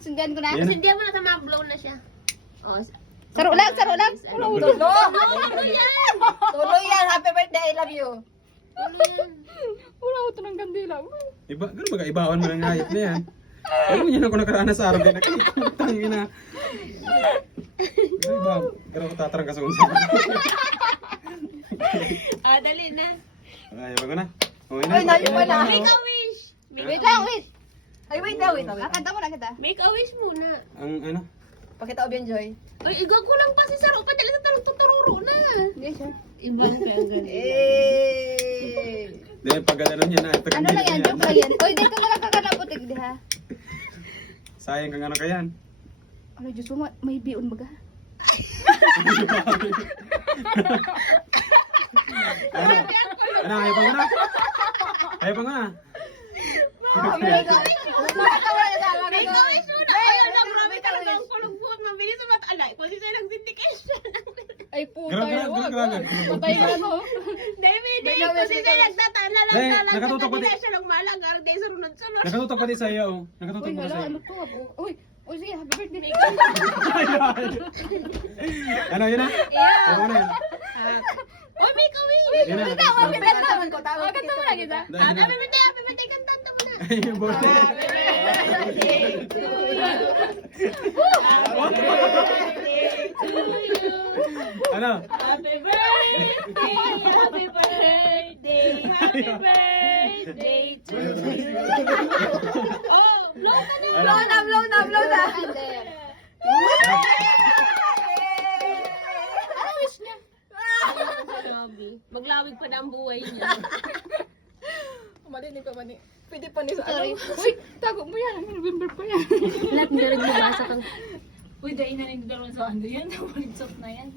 Sundan ko na. Yan. Sindihan mo na sa blow na siya. Oh, Saro lang, saro lang. Tulo! Tuloy yan! Happy birthday! I love you! tulo yan. Wala ko ito ng kandila. Iba, ganun ba ibawan mo ng hayop na yan? Ano yun ako nakaraan sa araw din. Nakikutang yun na. Iba, pero ako tatarang ka sa unsa. Dali na. Ay, bago na. Okay na. Ay, nayo pala. Make a wish. Wait lang, wait. Ay, wait na, wait na. Kanta mo na kita. Make a wish muna. Ang ano? Pakita ko Joy. Ay, igago lang pa si Saro. Pa talaga talong tutururo na. Hindi siya. Ibang kaya ganun. Eh! Dahil pag ano niya na. Ano lang yan, joke lang yan. Oy, dito na lang kakanaputik, di ha? Sayang kang ano kayan. Ano, Diyos mo, may biyon baga. Ano? Ano, ayaw pa nga na? Ayaw pa nga na? Make a wish muna. Ayaw na, marami talaga ang kulugbuot. Mabilis sa matalay. Kasi siya ng syndication. Ay, puta. Grabe. Patay ka mo. David, kasi siya nagtatala lang Dahil, sa lang. nakatutok ko Kasi di- siya ng malagar. Dahil sunod-sunod. Nakatutok pati sa iyo. Uy, Nakatutok pa wala, sa iyo. ano to? Uy, uy, sige, happy birthday. Ano, yun na? Yeah. Ano na? Oh, make a wish. Yun na. Tawag ko, tawag Oh, kanta mo na kita. Dahil na. Happy birthday, kantanta mo na. Ay, yung bote. Ano? Happy birthday, happy birthday, happy birthday to you. Oh, blow ka na. Ano? Blow na! Ano wish niya? Grabe. Maglawig pa na ang buhay niya. Malinig pa mani. Pwede pa ni sa Sorry. Uy, tago mo yan. November pa yan. Lahat nga nagbabasa kang Uy, dahil na nagdalawan sa ano yan. Nawalit na yan.